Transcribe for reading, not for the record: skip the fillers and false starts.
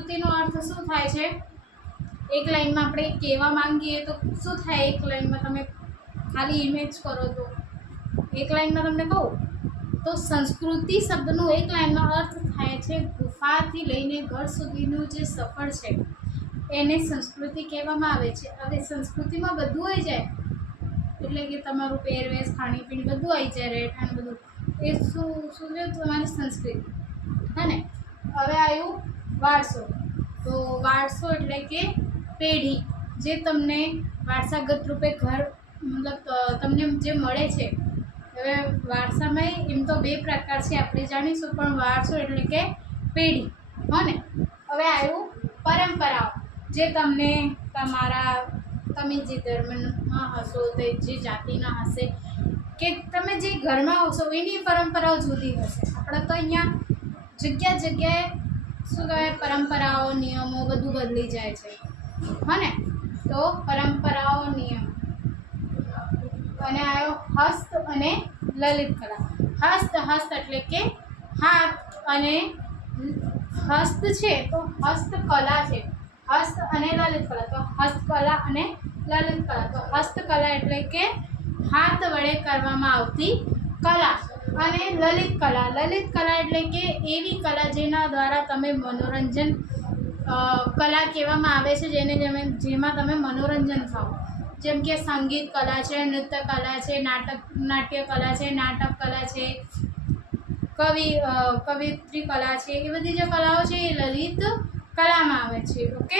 સંસ્કૃતિનો અર્થ શું થાય છે? એક લાઈનમાં આપણે કહેવા માંગીએ તો શું થાય? એક લાઈનમાં તમે ખાલી ઇમેજ કરો તો એક લાઈનમાં તમને કહું તો સંસ્કૃતિ શબ્દનો એક લાઈનમાં અર્થ થાય છે ગુફાથી લઈને ઘર સુધીનું જે સફર છે એને સંસ્કૃતિ કહેવામાં આવે છે. હવે સંસ્કૃતિમાં બધું આવી જાય એટલે કે તમારું પહેરવેશ, ખાણીપીણી બધું આવી જાય, રહેઠાણ બધું, એ શું છે? તમારી સંસ્કૃતિ, હે ને? હવે આવ્યું વારસો. તો વારસો એટલે કે પેઢી, જે તમને વારસાગત રૂપે ઘર મતલબ તમને જે મળે છે. હવે વારસામાં એમ તો બે પ્રકાર છે, આપણે જાણીશું, પણ વારસો એટલે કે પેઢી, હો ને? હવે આવ્યું પરંપરાઓ, જે તમને તમે જે ધર્મમાં હશો, તે જે જાતિના હશે કે તમે જે ઘરમાં હશો એની પરંપરાઓ જુદી હશે. આપણે તો અહીંયા જગ્યાએ શું કહેવાય, પરંપરાઓ, નિયમો બધું બદલી જાય છે, હો ને? તો પરંપરાઓ, નિયમ. અને આવ્યો હસ્ત અને લલિત કલા. હસ્ત એટલે કે હાથ, અને હસ્ત છે તો હસ્તકલા છે. હસ્ત અને લલિત કલા, તો હસ્તકલા અને લલિત કલા. તો હસ્તકલા એટલે કે હાથ વડે કરવામાં આવતી કલા, અને લલિત કલા એટલે કે એવી કલા જેના દ્વારા તમે મનોરંજન, કલા કહેવામાં આવે છે જેમાં તમે મનોરંજન થાઓ. જેમ કે સંગીત કલા છે, નૃત્ય કલા છે, નાટ્ય કલા છે, નાટક કલા છે, કવિત્રી કલા છે, એ બધી જે કલાઓ છે એ લલિત કલામાં આવે છે. ઓકે.